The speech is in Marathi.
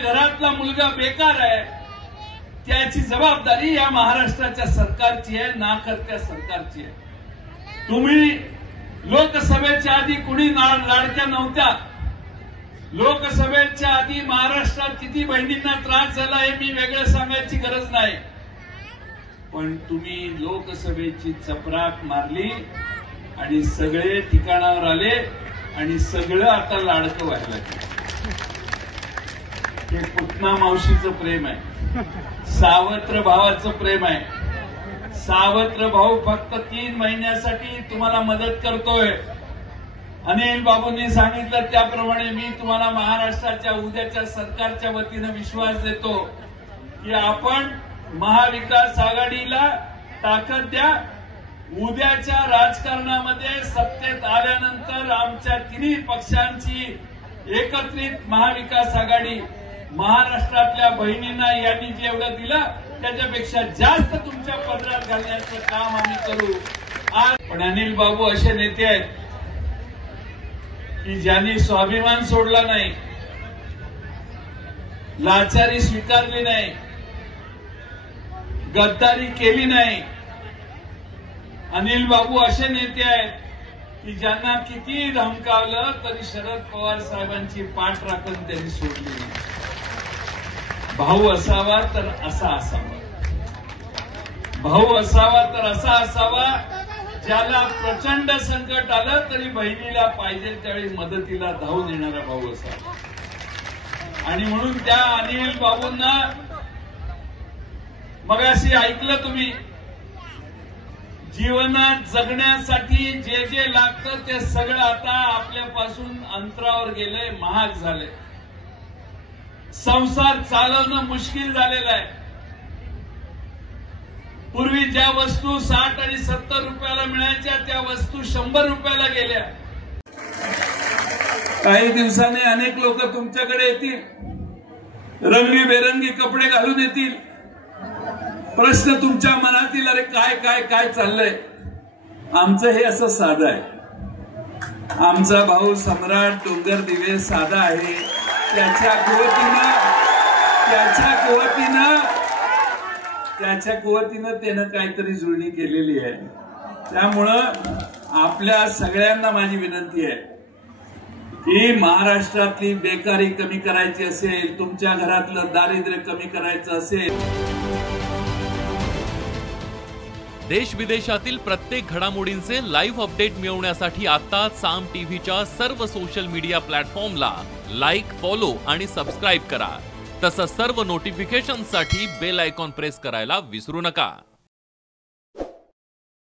घरातला मुलगा बेकार आहे त्याची जबाबदारी या महाराष्ट्राच्या सरकारची आहे, नाकर्त्या सरकारची आहे। तुम्ही लोकसभेच्या आधी कुणी लाडक्या नव्हत्या। लोकसभेच्या आधी महाराष्ट्रात किती बहिणींना त्रास झाला हे मी वेगळं सांगायची गरज नाही, पण तुम्ही लोकसभेची चपराक मारली आणि सगळे ठिकाणावर आले आणि सगळं आता लाडकं व्हायला लागलं। हे पुतना मावशीचं प्रेम आहे, सावत्र भावाचं प्रेम आहे। सावत्र भाऊ फक्त 3 महिन्यासाठी तुम्हाला मदत करतोय। अनिल बाबूंनी सांगितलं त्याप्रमाणे मी तुम्हाला महाराष्ट्राच्या उद्याच्या सरकारच्या वतीनं विश्वास देतो की आपण महाविकास आघाडीला ताकद द्या। उद्याच्या राजकारणामध्ये सत्तेत आल्यानंतर आमच्या तिन्ही पक्षांची एकत्रित महाविकास आघाडी महाराष्ट्रातल्या बहिणींना यांनी जेवढं दिलं त्याच्यापेक्षा जास्त तुमच्या पदरात घालण्याचं काम आम्ही करू। आज पण अनिल बाबू असे नेते आहेत की ज्यांनी स्वाभिमान सोडला नाही, लाचारी स्वीकारली नाही, गद्दारी केली नाही। अनिल बाबू असे नेते आहेत की ज्यांना किती धमकावलं तरी शरद पवार साहेबांची पाठ राखून त्यांनी सोडली नाही। भाऊ असावा तर असा असावा, भाऊ असावा तर असा असावा ज्याला प्रचंड संकट आलं तरी बहिणीला पाहिजे त्यावेळी मदतीला धावून येणारा भाऊ असावा। आणि म्हणून त्या अनिल बाबूंना मगाशी ऐकलं तुम्ही, जीवनात जगण्यासाठी जे जे लागतं ते सगळं आता आपल्यापासून अंतरावर गेलंय, महाग झालंय। संसार चालवणं मुश्किल झालेलं आहे। पूर्वी ज्या वस्तू 60 आणि 70 रुपयाला मिळायच्या त्या वस्तू 100 रुपयाला गेल्या। काही दिवसांनी अनेक लोक तुमच्याकडे येतील, रंगीबेरंगी कपडे घालून येतील। प्रश्न तुमच्या मनातील, अरे काय काय काय चाललंय? आमचं हे असं साधं आहे। आमचा भाऊ सम्राट डोंगर दिवे साधा आहे। त्याच्या कुवतीनं त्यानं काहीतरी जुळणी केलेली आहे। त्यामुळं आपल्या सगळ्यांना माझी विनंती आहे की महाराष्ट्रातली बेकारी कमी करायची असेल, तुमच्या घरातलं दारिद्र्य कमी करायचं असेल, देश विदेशातील प्रत्येक घडामोडींचे लाईव्ह अपडेट मिळवण्यासाठी आता साम टीव्हीच्या सर्व सोशल मीडिया प्लॅटफॉर्मला लाईक, फॉलो आणि सबस्क्राईब करा। तसंच सर्व नोटिफिकेशनसाठी बेल आयकॉन प्रेस करायला विसरू नका।